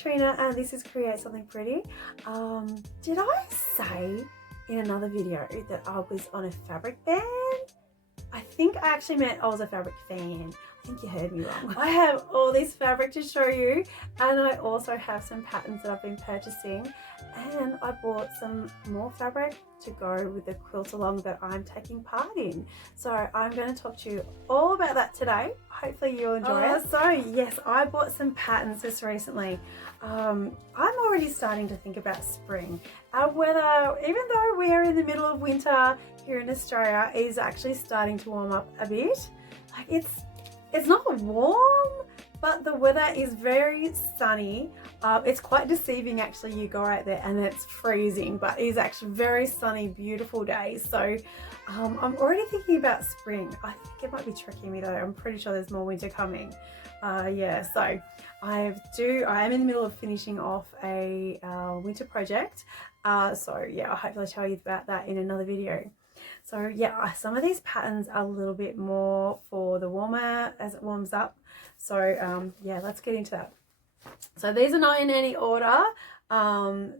Katrina and this is Create Something Pretty. Did I say in another video that I was on a fabric ban? I think I actually meant I was a fabric fan. I think you heard me wrong. I have all this fabric to show you, and I also have some patterns that I've been purchasing, and I bought some more fabric to go with the quilt-along that I'm taking part in. So I'm going to talk to you all about that today. Hopefully you'll enjoy it. So yes, I bought some patterns just recently. I'm already starting to think about spring. Our weather, even though we're in the middle of winter here in Australia, is actually starting to warm up a bit. Like it's not warm, but the weather is very sunny. It's quite deceiving actually. You go out there and it's freezing, but it's actually very sunny, beautiful days. So I'm already thinking about spring. I think it might be tricking me though. I'm pretty sure there's more winter coming. Yeah, so I am in the middle of finishing off a winter project. So yeah, I'll hopefully tell you about that in another video. So yeah, some of these patterns are a little bit more for the warmer as it warms up. So yeah, let's get into that. So these are not in any order.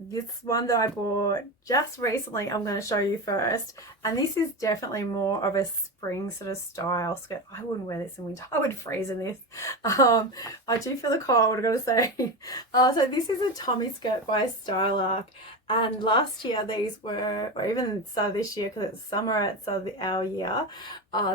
This one that I bought just recently, I'm going to show you first. And this is definitely more of a spring sort of style skirt. I wouldn't wear this in winter. I would freeze in this. I do feel the cold, I've got to say. So this is a Tommy skirt by Stylark. And last year these were, or even so this year because it's summer at our year,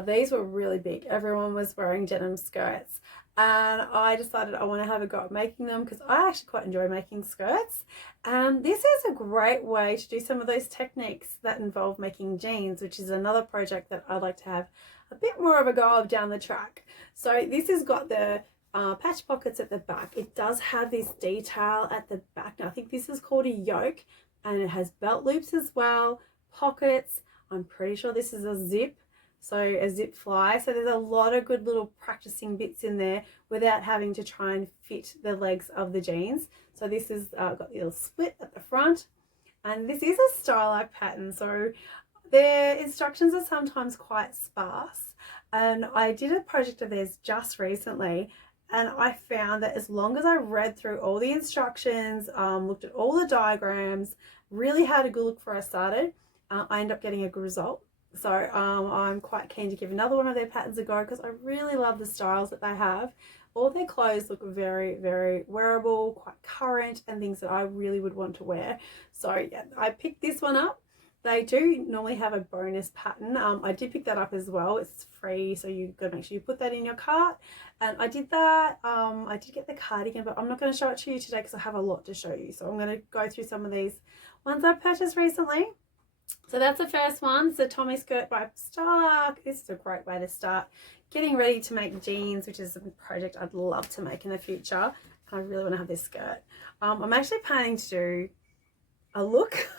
these were really big. Everyone was wearing denim skirts. And I decided I want to have a go at making them because I actually quite enjoy making skirts. And this is a great way to do some of those techniques that involve making jeans, which is another project that I'd like to have a bit more of a go of down the track. So this has got the patch pockets at the back. It does have this detail at the back. Now I think this is called a yoke, and it has belt loops as well, pockets. I'm pretty sure this is a zip. So a zip fly. So there's a lot of good little practicing bits in there without having to try and fit the legs of the jeans. So this is got the little split at the front, and this is a Stylark pattern. So their instructions are sometimes quite sparse. And I did a project of theirs just recently, and I found that as long as I read through all the instructions, looked at all the diagrams, really had a good look before I started, I ended up getting a good result. So I'm quite keen to give another one of their patterns a go because I really love the styles that they have. All their clothes look very, very wearable, quite current, and things that I really would want to wear. So yeah, I picked this one up. They do normally have a bonus pattern. I did pick that up as well. It's free, so you've got to make sure you put that in your cart. And I did that. I did get the cardigan, but I'm not going to show it to you today because I have a lot to show you. So I'm going to go through some of these ones I've purchased recently. So that's the first one. It's the Tommy skirt by Stylark. This is a great way to start getting ready to make jeans, which is a project I'd love to make in the future. I really want to have this skirt. I'm actually planning to do a look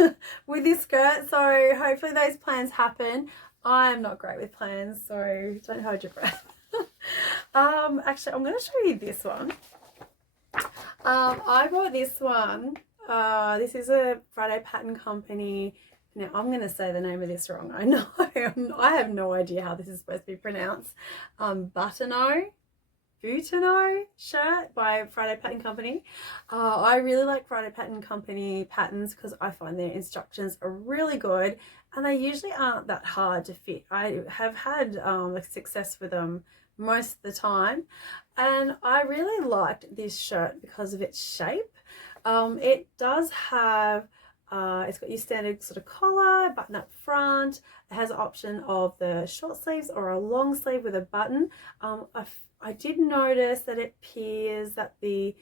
with this skirt, so hopefully those plans happen. I'm not great with plans, so don't hold your breath. Actually, I'm going to show you this one. I bought this one. This is a Friday Pattern Company. Now, I'm going to say the name of this wrong. I know. I have no idea how this is supposed to be pronounced. Butano shirt by Friday Pattern Company. I really like Friday Pattern Company patterns because I find their instructions are really good and they usually aren't that hard to fit. I have had success with them most of the time, and I really liked this shirt because of its shape. It does have it's got your standard sort of collar, button up front. It has an option of the short sleeves or a long sleeve with a button. I did notice that it appears that the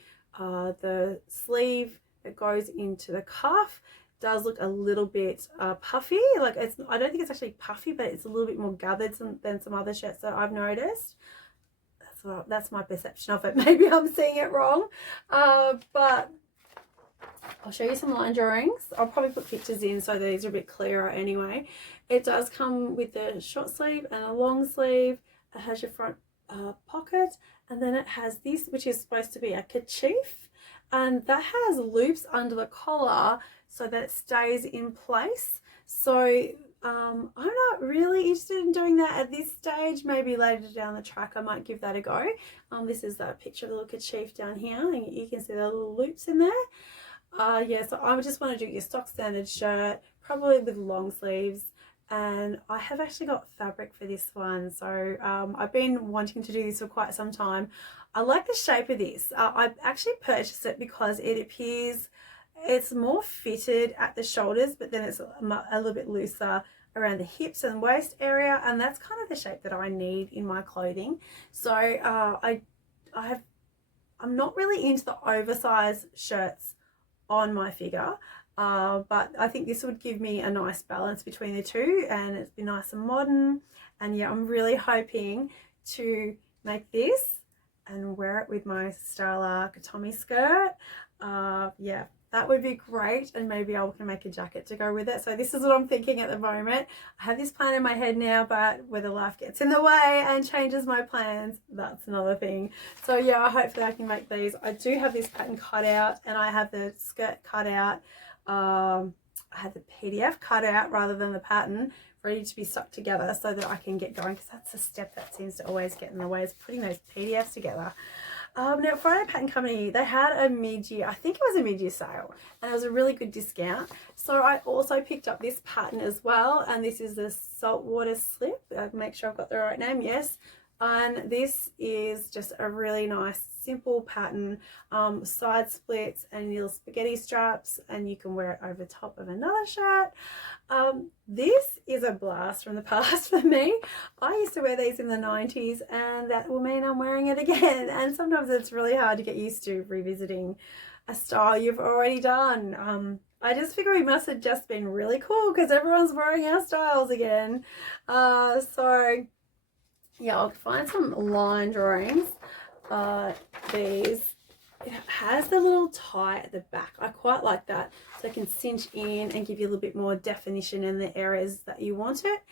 sleeve that goes into the cuff does look a little bit puffy. Like I don't think it's actually puffy, but it's a little bit more gathered than some other shirts that I've noticed. That's my perception of it. Maybe I'm seeing it wrong, but I'll show you some line drawings. I'll probably put pictures in so these are a bit clearer anyway. It does come with a short sleeve and a long sleeve. It has your front pocket, and then it has this, which is supposed to be a kerchief, and that has loops under the collar so that it stays in place. So I'm not really interested in doing that at this stage. Maybe later down the track I might give that a go. This is that picture of the look kerchief down here, and you can see the little loops in there. Yeah, so I just want to do your stock standard shirt, probably with long sleeves, and I have actually got fabric for this one. So I've been wanting to do this for quite some time. I like the shape of this. I actually purchased it because it appears it's more fitted at the shoulders, but then it's a little bit looser around the hips and waist area, and that's kind of the shape that I need in my clothing. So I'm not really into the oversized shirts on my figure, but I think this would give me a nice balance between the two, and it'd be nice and modern. And yeah, I'm really hoping to make this and wear it with my Starla Tommy skirt. Yeah, that would be great, and maybe I can make a jacket to go with it. So this is what I'm thinking at the moment. I have this plan in my head now, but whether life gets in the way and changes my plans, that's another thing. So yeah, hopefully I can make these. I do have this pattern cut out, and I have the skirt cut out. I have the PDF cut out rather than the pattern, ready to be stuck together so that I can get going, because that's a step that seems to always get in the way, is putting those PDFs together. Now, Friday Pattern Company, they had a mid-year, I think it was a mid-year sale, and it was a really good discount. So I also picked up this pattern as well, and this is the Saltwater slip. Make sure I've got the right name, yes. And this is just a really nice simple pattern, side splits and little spaghetti straps, and you can wear it over top of another shirt. This is a blast from the past for me. I used to wear these in the 90s, and that will mean I'm wearing it again, and sometimes it's really hard to get used to revisiting a style you've already done. I just figure it must have just been really cool because everyone's wearing our styles again. So yeah, I'll find some line drawings. These, it has the little tie at the back. I quite like that, so it can cinch in and give you a little bit more definition in the areas that you want it.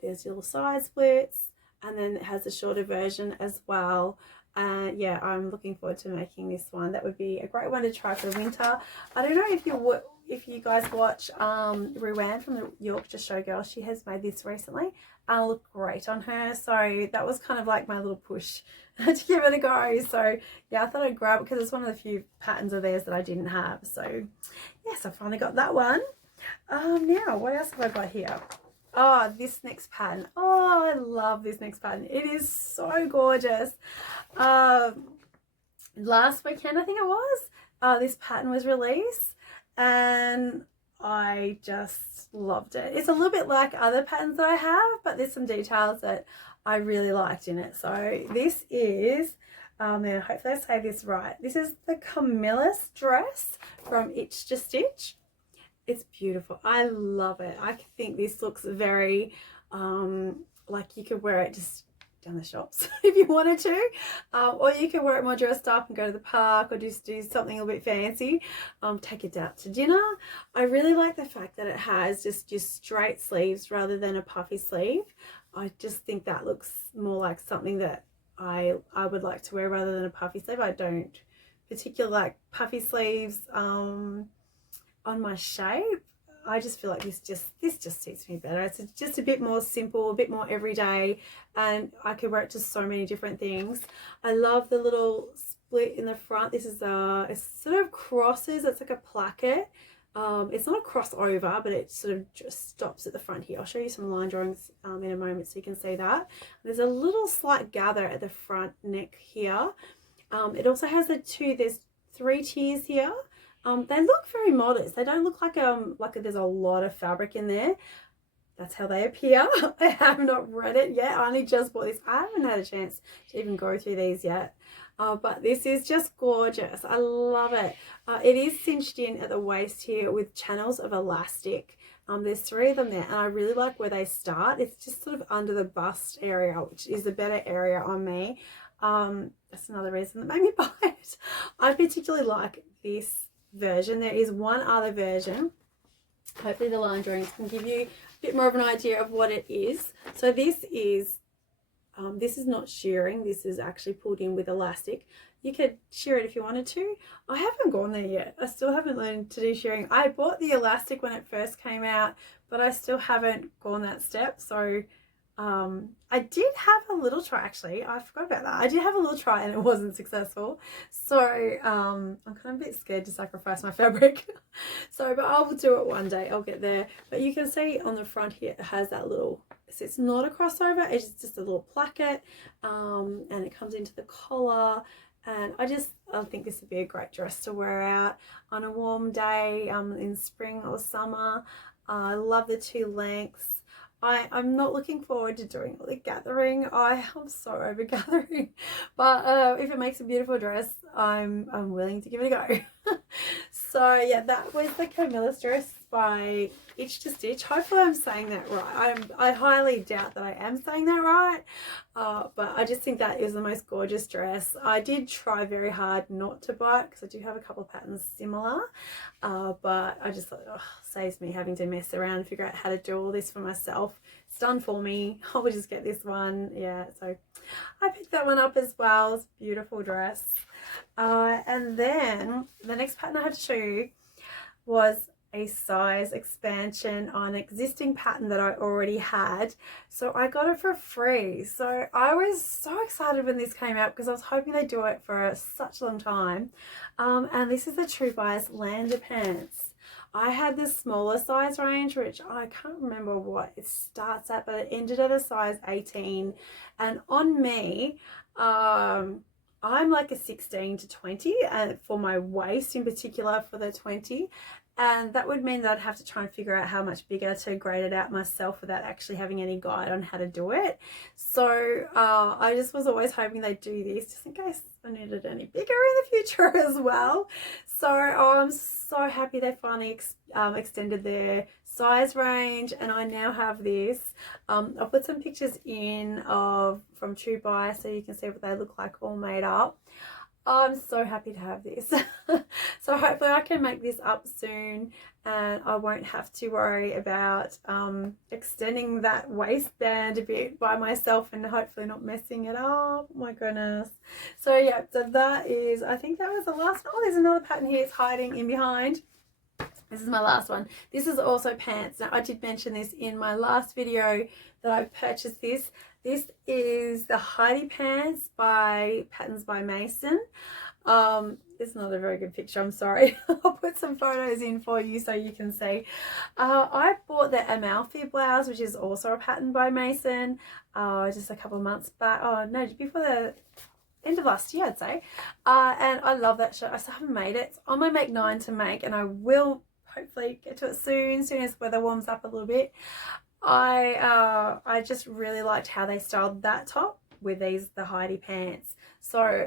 There's little side splits, and then it has a shorter version as well. And yeah, I'm looking forward to making this one. That would be a great one to try for winter. I don't know if you guys watch Ruan from the Yorkshire Showgirl. She has made this recently, and it looked great on her. So that was kind of like my little push to give it a go. So yeah, I thought I'd grab it because it's one of the few patterns of theirs that I didn't have. So yes, I finally got that one. Now what else have I got here? Oh, this next pattern. Oh, I love this next pattern. It is so gorgeous. Last weekend, I think it was, this pattern was released, and I just loved it. It's a little bit like other patterns that I have, but there's some details that I really liked in it. So this is, now hopefully I say this right. This is the Camilla's dress from Itch to Stitch. It's beautiful. I love it. I think this looks very like you could wear it just down the shops if you wanted to, or you can wear it more dressed up and go to the park, or just do something a little bit fancy, take it out to dinner. I really like the fact that it has just straight sleeves rather than a puffy sleeve. I just think that looks more like something that I would like to wear rather than a puffy sleeve. I don't particularly like puffy sleeves on my shape. I just feel like this just suits me better. It's just a bit more simple, a bit more everyday, and I could wear it to so many different things. I love the little split in the front. This is it sort of crosses. It's like a placket. It's not a crossover, but it sort of just stops at the front here. I'll show you some line drawings in a moment so you can see that. There's a little slight gather at the front neck here. It also has there's 3 tiers here. They look very modest. They don't look like there's a lot of fabric in there. That's how they appear. I have not read it yet. I only just bought this. I haven't had a chance to even go through these yet. But this is just gorgeous. I love it. It is cinched in at the waist here with channels of elastic. There's 3 of them there, and I really like where they start. It's just sort of under the bust area, which is the better area on me. That's another reason that made me buy it. I particularly like this version. There is one other version. Hopefully the line drawings can give you a bit more of an idea of what it is. So this is not shearing. This is actually pulled in with elastic. You could shear it if you wanted to. I haven't gone there yet. I still haven't learned to do shearing. I bought the elastic when it first came out, but I still haven't gone that step. So I did have a little try, actually. I forgot about that. I did have a little try and it wasn't successful. So I'm kind of a bit scared to sacrifice my fabric. So, but I will do it one day. I'll get there. But you can see on the front here, it has that little, so it's not a crossover, it's just a little placket. And it comes into the collar. And I think this would be a great dress to wear out on a warm day in spring or summer. I love the 2 lengths. I'm not looking forward to doing all the gathering. I'm so over gathering, but if it makes a beautiful dress, I'm willing to give it a go. So yeah, that was the Camilla's dress by Itch to Stitch. Hopefully I'm saying that right. I highly doubt that I am saying that right, but I just think that is the most gorgeous dress. I did try very hard not to buy it because I do have a couple of patterns similar, but I just thought, oh, saves me having to mess around and figure out how to do all this for myself. It's done for me. I will just get this one. Yeah, so I picked that one up as well. It's a beautiful dress. And then the next pattern I had to show you was a size expansion on an existing pattern that I already had. So I got it for free. So I was so excited when this came out because I was hoping they'd do it for such a long time. And this is the True Bias Lander pants. I had the smaller size range, which I can't remember what it starts at, but it ended at a size 18. And on me, I'm like a 16 to 20, and for my waist in particular for the 20. And that would mean that I'd have to try and figure out how much bigger to grade it out myself without actually having any guide on how to do it. So I just was always hoping they'd do this just in case I needed any bigger in the future as well. So I'm so happy they finally extended their size range, and I now have this. I'll put some pictures in from True Bias so you can see what they look like all made up. I'm so happy to have this. So hopefully I can make this up soon and I won't have to worry about extending that waistband a bit by myself and hopefully not messing it up. Oh my goodness. So yeah, so that is, I think that was the last one. Oh, there's another pattern here. It's hiding in behind. This is my last one. This is also pants. Now I did mention this in my last video that I purchased this. This is the Heidi pants by Patterns by Masin. It's not a very good picture, I'm sorry. I'll put some photos in for you so you can see. I bought the Amalfi blouse, which is also a pattern by Masin, just a couple of months back. Oh no, before the end of last year, I'd say. And I love that shirt. I still haven't made it. It's on my make 9 to make, and I will hopefully get to it soon as weather warms up a little bit. I just really liked how they styled that top with the Heidi pants. So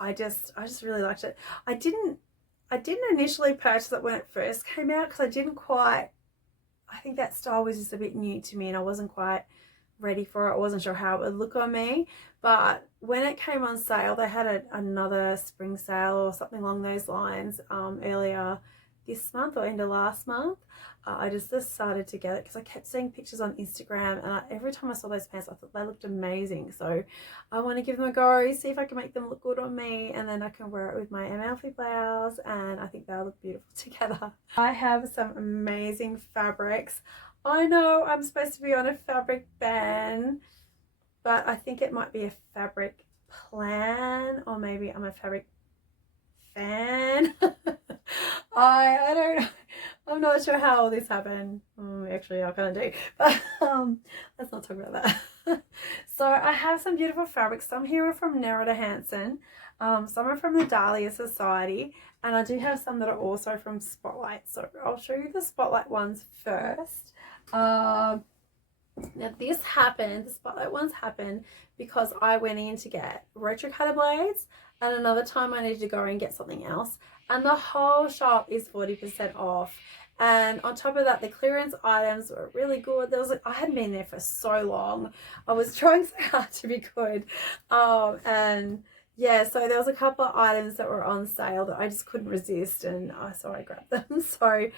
I just really liked it. I didn't initially purchase it when it first came out because I think that style was just a bit new to me and I wasn't quite ready for it. I wasn't sure how it would look on me, but when it came on sale, they had another spring sale or something along those lines earlier this month or end of last month. I just decided to get it because I kept seeing pictures on Instagram, and every time I saw those pants I thought they looked amazing, so I want to give them a go, see if I can make them look good on me, and then I can wear it with my Amalfi blouse, and I think they'll look beautiful together. I have some amazing fabrics. I know I'm supposed to be on a fabric ban, but I think it might be a fabric plan, or maybe I'm a fabric fan. I don't know. I'm not sure how all this happened. Actually, I kind of do, but let's not talk about that. So I have some beautiful fabrics. Some here are from Nerida Hansen, some are from the Dahlia Society, and I do have some that are also from Spotlight. So I'll show you the Spotlight ones first. Now this happened, the Spotlight ones happened because I went in to get retro cutter blades, and another time I needed to go and get something else, and the whole shop is 40% off. And on top of that, the clearance items were really good. I hadn't been there for so long. I was trying so hard to be good. And yeah, so there was a couple of items that were on sale that I just couldn't resist, and so I grabbed them. So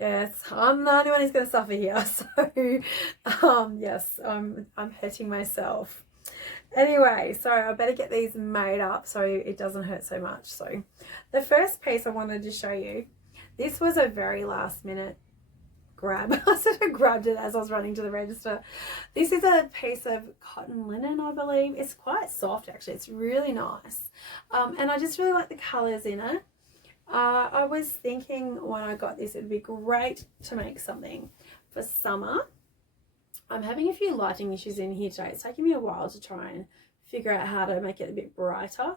yes, I'm the only one who's going to suffer here. So yes, I'm hurting myself. Anyway, so I better get these made up so it doesn't hurt so much. So the first piece I wanted to show you, this was a very last minute grab. I sort of grabbed it as I was running to the register. This is a piece of cotton linen, I believe. It's quite soft actually. It's really nice. And I just really like the colours in it. I was thinking when I got this, it'd be great to make something for summer. I'm having a few lighting issues in here today. It's taking me a while to try and figure out how to make it a bit brighter.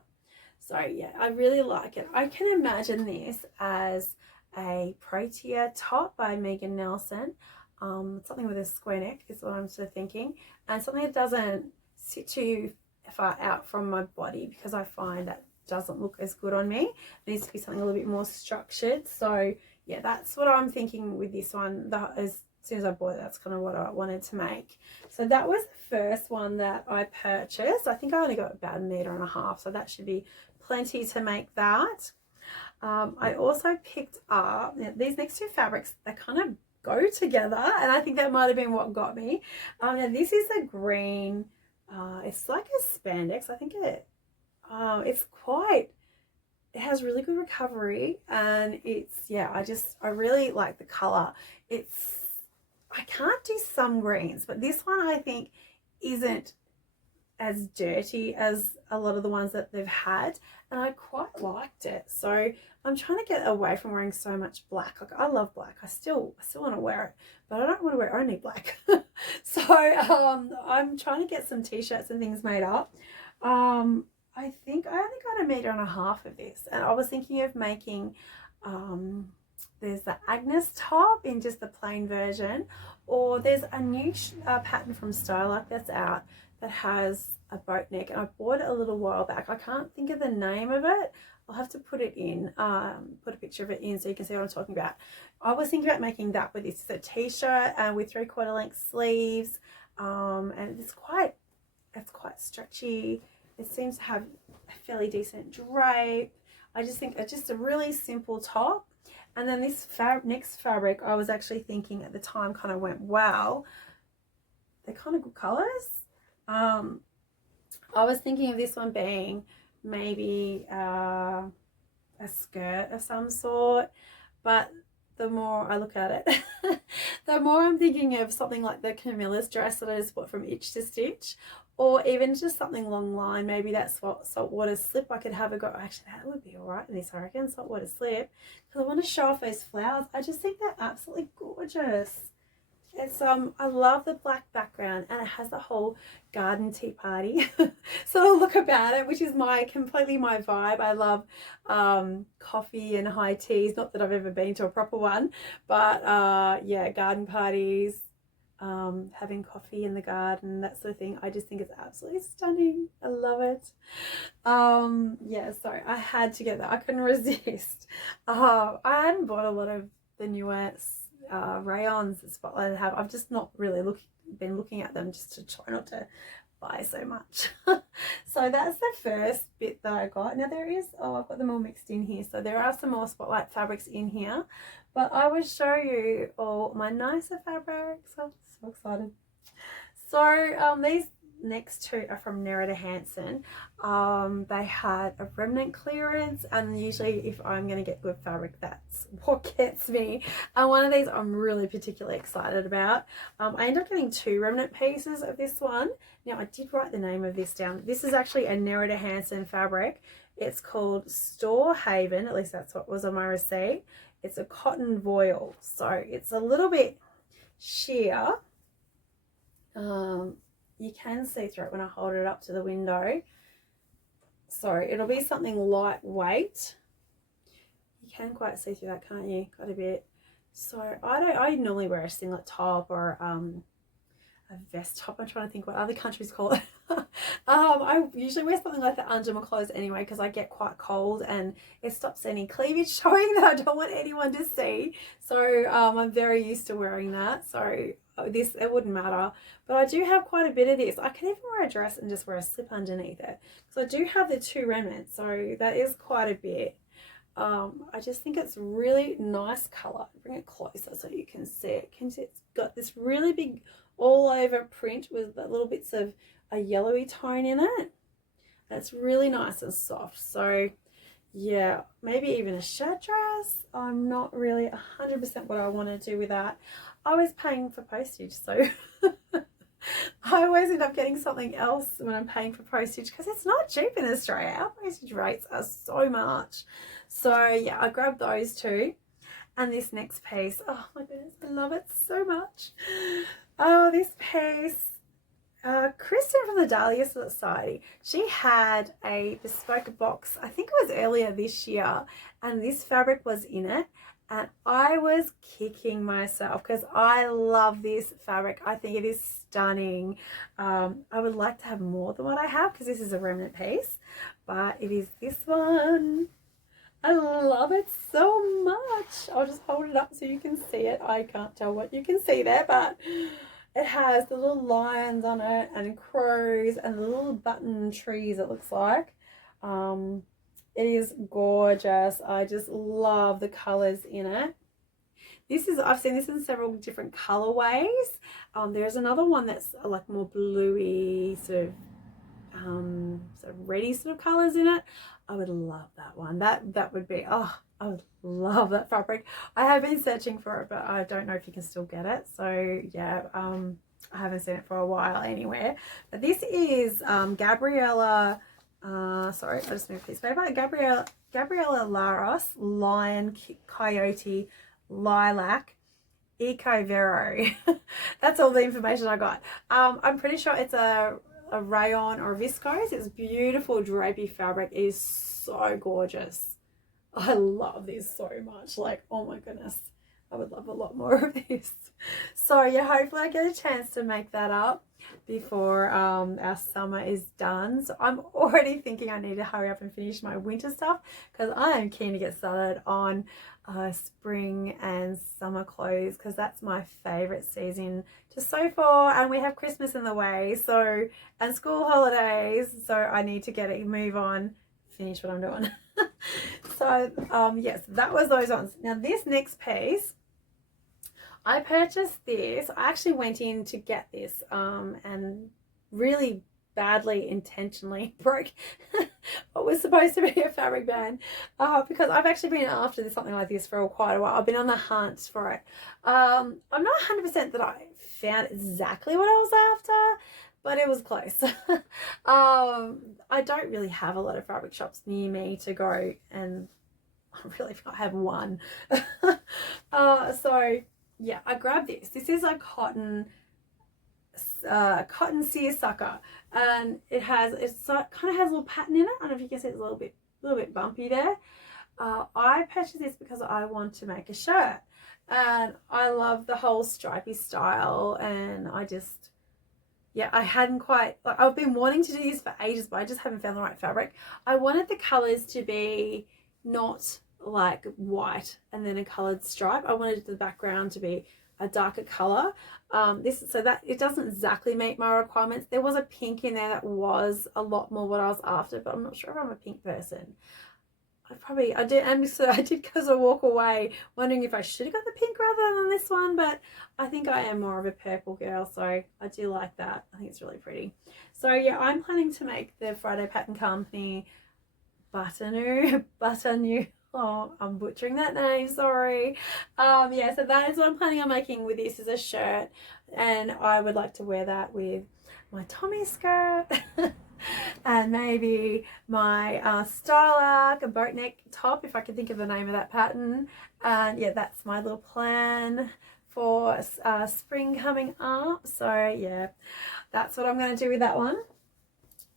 So yeah, I really like it. I can imagine this as a protea top by Megan Nelson. Something with a square neck is what I'm sort of thinking. And something that doesn't sit too far out from my body, because I find that doesn't look as good on me. It needs to be something a little bit more structured. So yeah, that's what I'm thinking with this one. As soon as I bought it, that's kind of what I wanted to make. So that was the first one that I purchased. I think I only got about 1.5 meters, so that should be plenty to make that. I also picked up these next two fabrics. They kind of go together, and I think that might have been what got me. Now this is a green. It's like a spandex. I think it's quite. It has really good recovery, and it's, yeah, I really like the color. I can't do some greens, but this one I think isn't as dirty as a lot of the ones that they've had, and I quite liked it. So I'm trying to get away from wearing so much black. Like, I love black. I still want to wear it, but I don't want to wear only black. So I'm trying to get some t-shirts and things made up. I think I only got 1.5 meters of this, and I was thinking of making there's the Agnes top in just the plain version, or there's a new pattern from Styler that's out that has a boat neck, and I bought it a little while back. I can't think of the name of it. I'll have to put it in, put a picture of it in so you can see what I'm talking about. I was thinking about making that with this. It's a t-shirt with 3/4 length sleeves, and it's quite stretchy. It seems to have a fairly decent drape. I just think it's just a really simple top. And then this next fabric, I was actually thinking at the time, kind of went, wow, they're kind of good colors. I was thinking of this one being maybe a skirt of some sort, but the more I look at it, the more I'm thinking of something like the Camilla's dress that I just bought from Itch to Stitch, or even just something long line. Maybe that's what saltwater slip. I could have a go. Actually, that would be all right in this, I reckon, saltwater slip, because I want to show off those flowers. I just think they're absolutely gorgeous. It's I love the black background, and it has the whole garden tea party sort of look about it, which is completely my vibe. I love coffee and high teas. Not that I've ever been to a proper one, but yeah, garden parties, having coffee in the garden, that sort of thing. I just think it's absolutely stunning. I love it. Yeah, sorry, I had to get that. I couldn't resist. I hadn't bought a lot of the newer rayons that Spotlight have. I've just not really been looking at them, just to try not to buy so much. So that's the first bit that I got. Now there is, I've got them all mixed in here, so there are some more Spotlight fabrics in here, but I will show you all my nicer fabrics. I'm so excited. So these next two are from Nerida Hansen. They had a remnant clearance, and usually if I'm going to get good fabric, that's what gets me. And one of these I'm really particularly excited about. I ended up getting 2 remnant pieces of this one. Now I did write the name of this down. This is actually a Nerida Hansen fabric. It's called Store Haven, at least that's what was on my receipt. It's a cotton voile, so it's a little bit sheer. You can see through it when I hold it up to the window. So it'll be something lightweight. You can quite see through that, can't you? Quite a bit. So I normally wear a singlet top or a vest top. I'm trying to think what other countries call it. I usually wear something like that under my clothes anyway, because I get quite cold and it stops any cleavage showing that I don't want anyone to see. So I'm very used to wearing that. So it wouldn't matter, but I do have quite a bit of this. I can even wear a dress and just wear a slip underneath it, so I do have the 2 remnants, so that is quite a bit. I just think it's really nice color. Bring it closer so you can see it. It's got this really big all over print with little bits of a yellowy tone in it. It's really nice and soft. So yeah, maybe even a shirt dress. I'm not really 100% what I want to do with that. I was paying for postage, so I always end up getting something else when I'm paying for postage because it's not cheap in Australia. Our postage rates are so much. So yeah, I grabbed those two. And this next piece, oh my goodness, I love it so much. Oh, this piece, Kristen from the Dahlia Society, she had a bespoke box, I think it was earlier this year, and this fabric was in it. And I was kicking myself because I love this fabric. I think it is stunning. I would like to have more than what I have because this is a remnant piece, but it is this one. I love it so much. I'll just hold it up so you can see it. I can't tell what you can see there, but it has the little lions on it and crows and the little button trees, it looks like. It is gorgeous. I just love the colors in it. This is, I've seen this in several different colorways. There's another one that's like more bluey, sort of reddy sort of colors in it. I would love that one. That would be, oh, I would love that fabric. I have been searching for it, but I don't know if you can still get it. So yeah, I haven't seen it for a while anywhere. But this is Gabriella. Sorry, I just moved a piece of paper. Gabriella Laros Lion Coyote Lilac Eco Vero. That's all the information I got. I'm pretty sure it's a rayon or a viscose. It's beautiful drapey fabric. It is so gorgeous. I love this so much. Like, oh my goodness, I would love a lot more of this. So yeah, hopefully I get a chance to make that up before our summer is done. So I'm already thinking I need to hurry up and finish my winter stuff because I am keen to get started on spring and summer clothes because that's my favorite season to sew for, and we have Christmas in the way, so, and school holidays, so I need to get it, move on, finish what I'm doing. So yes, that was those ones. Now this next piece, I purchased this. I actually went in to get this and really badly intentionally broke what was supposed to be a fabric band because I've actually been after something like this for quite a while. I've been on the hunt for it. I'm not 100% that I found exactly what I was after, but it was close. I don't really have a lot of fabric shops near me to go, and I have one. So yeah, I grabbed this. This is a cotton seersucker, and it kind of has a little pattern in it. I don't know if you can see, it's a little bit bumpy there. I purchased this because I want to make a shirt, and I love the whole stripy style, and I hadn't quite, like, I've been wanting to do this for ages, but I just haven't found the right fabric. I wanted the colors to be not like white and then a colored stripe. I wanted the background to be a darker color. So that it doesn't exactly meet my requirements. There was a pink in there that was a lot more what I was after, but I'm not sure if I'm a pink person. I did because I walk away wondering if I should have got the pink rather than this one, but I think I am more of a purple girl, so I do like that. I think it's really pretty. So yeah, I'm planning to make the Friday Pattern Company Butternu. Oh, I'm butchering that name, sorry. Yeah, so that is what I'm planning on making with this, as a shirt, and I would like to wear that with my Tommy skirt and maybe my style arc, a boat neck top, if I can think of the name of that pattern. And yeah, that's my little plan for spring coming up. So yeah, that's what I'm going to do with that one.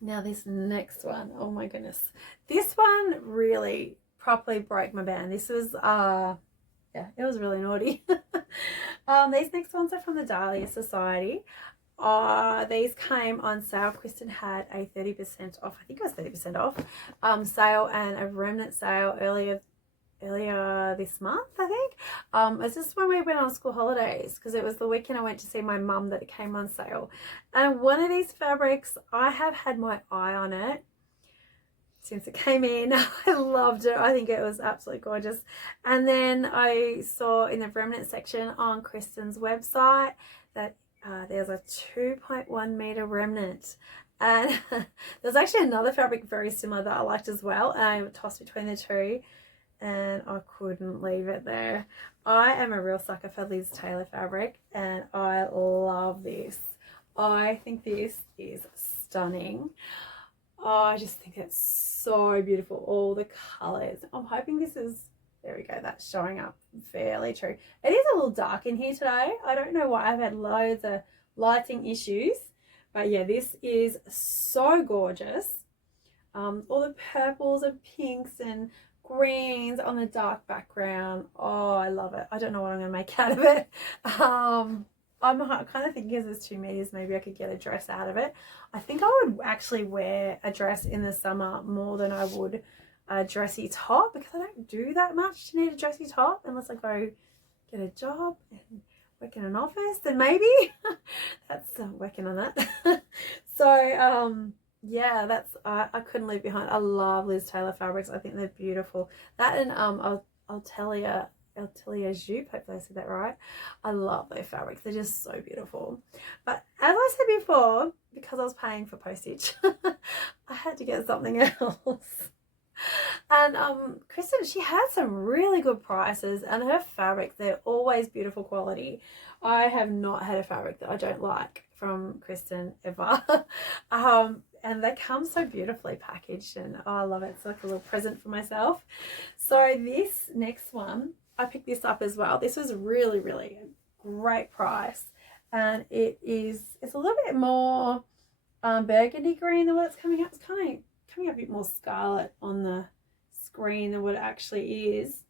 Now this next one, oh my goodness, this one really properly broke my band. This was yeah, it was really naughty. These next ones are from the Dahlia Society. These came on sale. Kristen had a 30% off, I think it was 30% off sale, and a remnant sale earlier this month, I think. It's just when we went on school holidays, because it was the weekend I went to see my mum that it came on sale. And one of these fabrics, I have had my eye on it since it came in. I loved it. I think it was absolutely gorgeous. And then I saw in the remnant section on Kristen's website that there's a 2.1 meter remnant, and there's actually another fabric very similar that I liked as well, and I tossed between the two, and I couldn't leave it there. I am a real sucker for Liz Taylor fabric, and I love this. I think this is stunning. Oh, I just think it's so beautiful, all the colors. I'm hoping this is, there we go, that's showing up fairly true. It is a little dark in here today. I don't know why. I've had loads of lighting issues, but yeah, this is so gorgeous. All the purples and pinks and greens on the dark background. Oh, I love it. I don't know what I'm going to make out of it. I'm kind of thinking, because it's 2 meters, maybe I could get a dress out of it. I think I would actually wear a dress in the summer more than I would a dressy top, because I don't do that much to need a dressy top unless I go get a job and work in an office, then maybe. That's working on that. So yeah, that's I couldn't leave behind. I love Liz Taylor fabrics. I think they're beautiful. That and Altelia Jupe, hopefully I said that right. I love their fabrics. They're just so beautiful. But as I said before, because I was paying for postage, I had to get something else. And Kristen, she had some really good prices, and her fabrics, they're always beautiful quality. I have not had a fabric that I don't like from Kristen ever. And they come so beautifully packaged, and oh, I love it. It's like a little present for myself. So this next one, I picked this up as well. This was really, really a great price, and it's a little bit more burgundy green than what it's coming out. It's kind of coming up a bit more scarlet on the screen than what it actually is.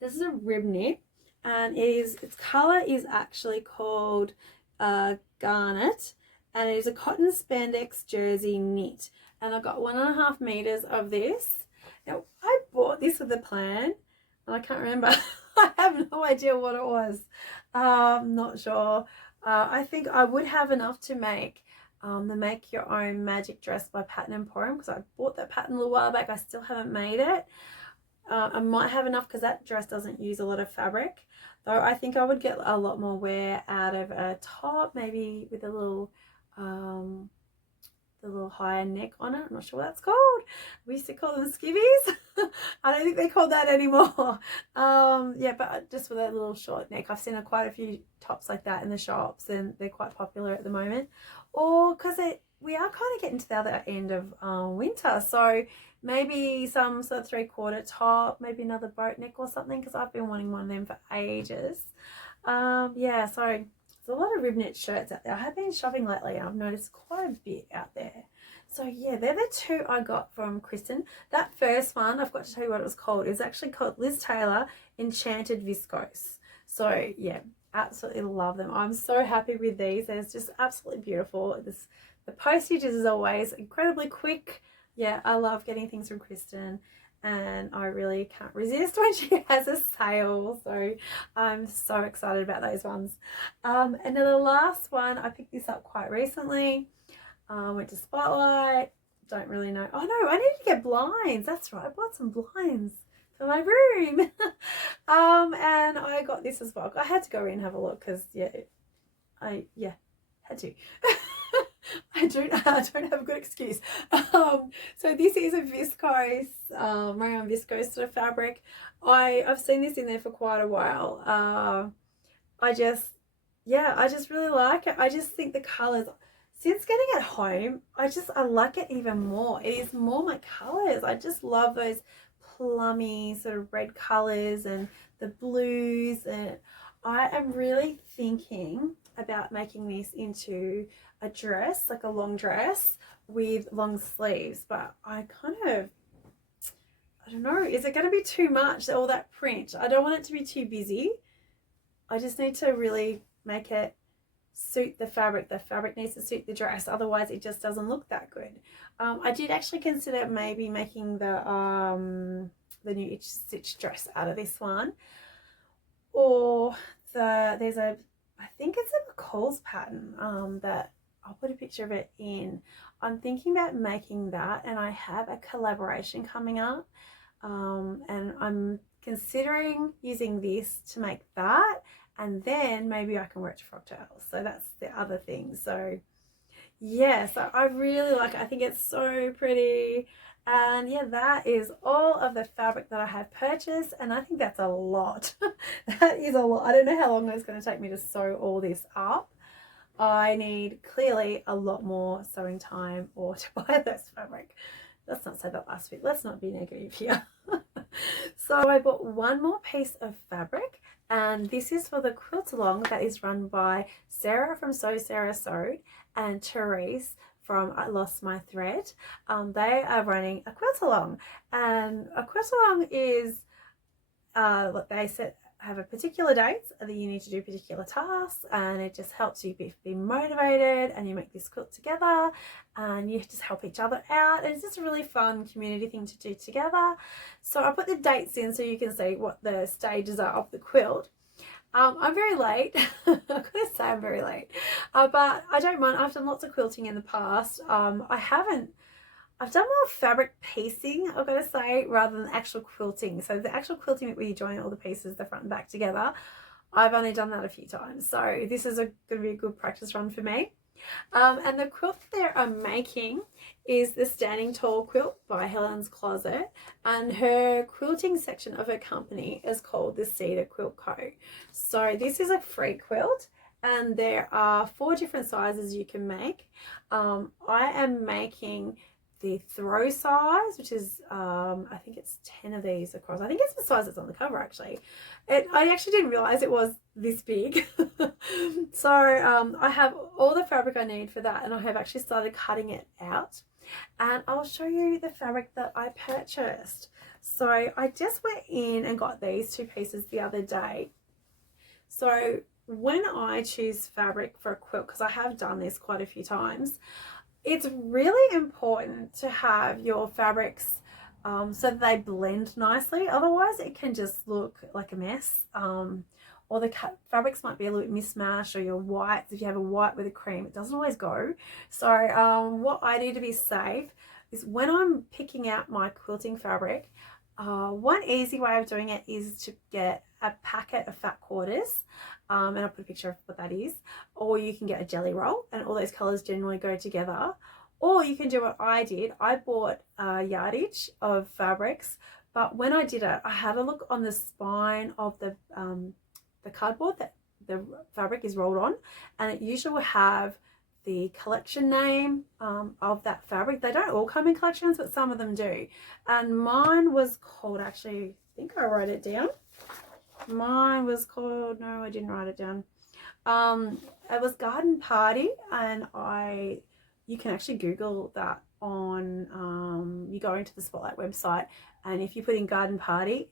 This is a rib knit, and its color is actually called garnet, and it is a cotton spandex jersey knit, and I got 1.5 meters of this. Now I bought this with a plan, and I can't remember. I have no idea what it was. I'm not sure. I think I would have enough to make the Make Your Own Magic Dress by Pattern Emporium, because I bought that pattern a little while back. I still haven't made it. I might have enough because that dress doesn't use a lot of fabric, though I think I would get a lot more wear out of a top, maybe with a little the little higher neck on it. I'm not sure what that's called. We used to call them skivvies. I don't think they call that anymore. Yeah, but just with that little short neck. I've seen quite a few tops like that in the shops, and they're quite popular at the moment. Or because we are kind of getting to the other end of winter, so maybe some sort of 3/4 top, maybe another boat neck or something, because I've been wanting one of them for ages. Yeah, so there's a lot of rib knit shirts out there. I have been shopping lately, and I've noticed quite a bit out there. So yeah, they're the two I got from Kristen. That first one, I've got to tell you what it was called. It's actually called Liz Taylor Enchanted Viscose. So yeah, absolutely love them. I'm so happy with these. They're just absolutely beautiful. The postage is always incredibly quick. Yeah, I love getting things from Kristen, and I really can't resist when she has a sale. So I'm so excited about those ones. And then the last one, I picked this up quite recently. Went to Spotlight. Don't really know. Oh no, I need to get blinds. That's right. I bought some blinds for my room. And I got this as well. I had to go in and have a look because I had to. I don't have a good excuse. So this is a viscose, rayon viscose sort of fabric. I've seen this in there for quite a while. I just really like it. I just think the colors, since getting it home, I like it even more. It is more my colors. I just love those plummy sort of red colors and the blues, and I am really thinking about making this into a dress, like a long dress with long sleeves. But I don't know, is it going to be too much, all that print? I don't want it to be too busy. I just need to really make it suit the fabric. The fabric needs to suit the dress, otherwise it just doesn't look that good. I did actually consider maybe making the new Itch Stitch dress out of this one, or there's a, I think it's a McCall's pattern that I'll put a picture of it in. I'm thinking about making that, and I have a collaboration coming up, and I'm considering using this to make that, and then maybe I can wear it to frog tails. So that's the other thing. So Yeah, so I really like it. I think it's so pretty. And yeah, that is all of the fabric that I have purchased, and I think that's a lot. That is a lot. I don't know how long it's going to take me to sew all this up. I need clearly a lot more sewing time or to buy this fabric. Let's not say that last week. Let's not be negative here. So I bought one more piece of fabric, and this is for the Quilt-a-long that is run by Sarah from Sew Sarah Sewed and Therese from I Lost My Thread. They are running a Quilt-a-long, and a Quilt-a-long is what they said, have a particular dates that you need to do particular tasks, and it just helps you be motivated, and you make this quilt together and you just help each other out, and it's just a really fun community thing to do together. So I put the dates in so you can see what the stages are of the quilt. I'm very late. I've got to say I'm very late, but I don't mind. I've done lots of quilting in the past. I've done more fabric piecing, I've got to say, rather than actual quilting. So the actual quilting where you join all the pieces, the front and back together, I've only done that a few times. So this is going to be a good practice run for me. And the quilt that I'm making is the Standing Tall quilt by Helen's Closet, and her quilting section of her company is called the Cedar Quilt Co. So this is a free quilt, and there are 4 different sizes you can make. I am making the throw size, which is I think it's 10 of these across. I think it's the size that's on the cover actually. I actually didn't realize it was this big. So I have all the fabric I need for that, and I have actually started cutting it out, and I'll show you the fabric that I purchased. So I just went in and got these 2 pieces the other day. So when I choose fabric for a quilt, because I have done this quite a few times, it's really important to have your fabrics so that they blend nicely. Otherwise it can just look like a mess, or the fabrics might be a little bit mismatched, or your whites, if you have a white with a cream, it doesn't always go. So what I do to be safe is when I'm picking out my quilting fabric, one easy way of doing it is to get a packet of fat quarters, and I'll put a picture of what that is, or you can get a jelly roll, and all those colors generally go together. Or you can do what I did. I bought a yardage of fabrics, but when I did it, I had a look on the spine of the cardboard that the fabric is rolled on, and it usually will have the collection name of that fabric. They don't all come in collections, but some of them do. And mine was called, actually, I think I wrote it down. Mine was called, no, I didn't write it down. It was Garden Party, and you can actually Google that on, you go into the Spotlight website, and if you put in Garden Party,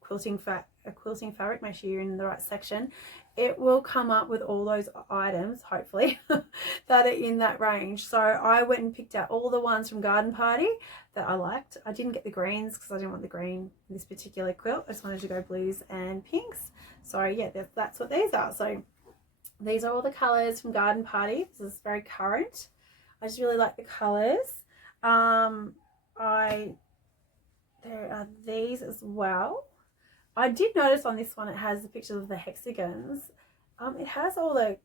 quilting fabric, make sure you're in the right section, it will come up with all those items, hopefully, that are in that range. So I went and picked out all the ones from Garden Party that I liked. I didn't get the greens because I didn't want the green in this particular quilt. I just wanted to go blues and pinks. So yeah, that's what these are. So these are all the colors from Garden Party. This is very current. I just really like the colors. There are these as well. I did notice on this one it has the pictures of the hexagons. It has all the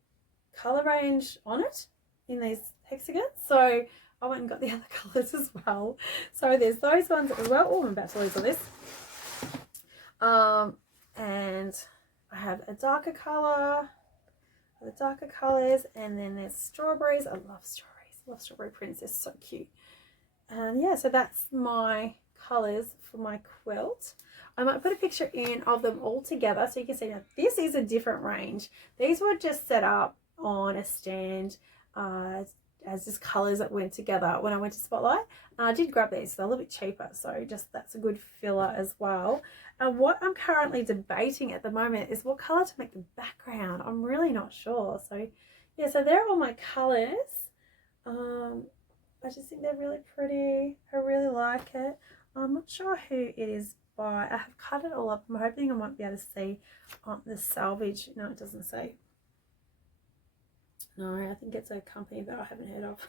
colour range on it in these hexagons. So I went and got the other colours as well. So there's those ones as well. Oh, I'm about to lose all this. And I have a darker colour, the darker colours, and then there's strawberries. I love strawberries. I love strawberry prints. They're so cute. And yeah, so that's my colours for my quilt. I might put a picture in of them all together so you can see. Now this is a different range. These were just set up on a stand as just colours that went together when I went to Spotlight. And I did grab these, so they're a little bit cheaper, so just that's a good filler as well. And what I'm currently debating at the moment is what colour to make the background. I'm really not sure. So yeah, so they're all my colours. I just think they're really pretty. I really like it. I'm not sure who it is by. I have cut it all up. I'm hoping I might be able to see on the salvage. No, it doesn't say. No, I think it's a company that I haven't heard of.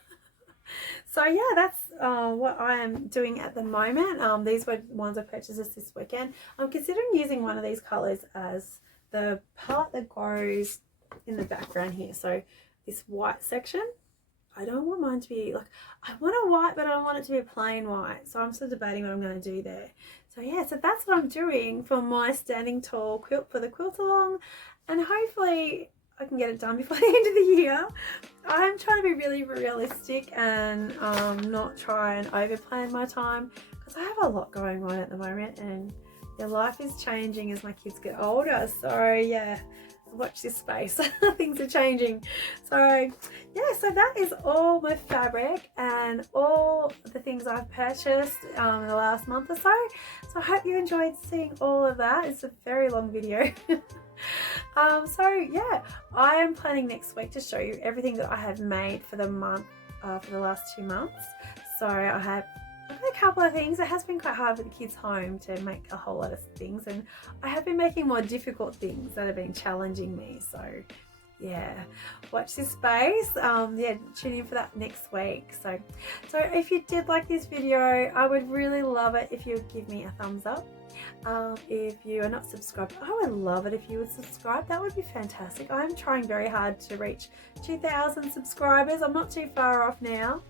So yeah, that's what I am doing at the moment. These were ones I purchased this weekend. I'm considering using one of these colours as the part that goes in the background here. So this white section, I don't want mine to be like, I want a white, but I don't want it to be a plain white. So I'm still debating what I'm going to do there. So yeah, so that's what I'm doing for my standing tall quilt for the Quilt-a-long, and hopefully I can get it done before the end of the year. I'm trying to be really realistic and not try and over plan my time, because I have a lot going on at the moment, and your life is changing as my kids get older. So yeah, watch this space. Things are changing. So yeah, so that is all my fabric and all the things I've purchased in the last month or so. So I hope you enjoyed seeing all of that. It's a very long video. So yeah, I am planning next week to show you everything that I have made for the month, for the last 2 months. So I've got a couple of things. It has been quite hard with the kids home to make a whole lot of things, and I have been making more difficult things that have been challenging me. So yeah, watch this space. Yeah, tune in for that next week. So if you did like this video, I would really love it if you would give me a thumbs up. If you are not subscribed, I would love it if you would subscribe. That would be fantastic. I'm trying very hard to reach 2,000 subscribers. I'm not too far off now.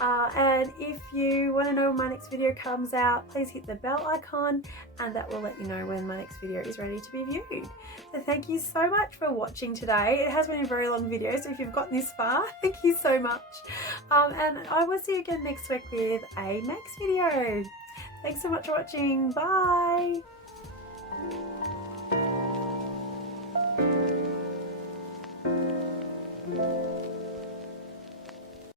And if you want to know when my next video comes out, please hit the bell icon, and that will let you know when my next video is ready to be viewed. So thank you so much for watching today. It has been a very long video, so if you've gotten this far, thank you so much. And I will see you again next week with a next video. Thanks so much for watching. Bye.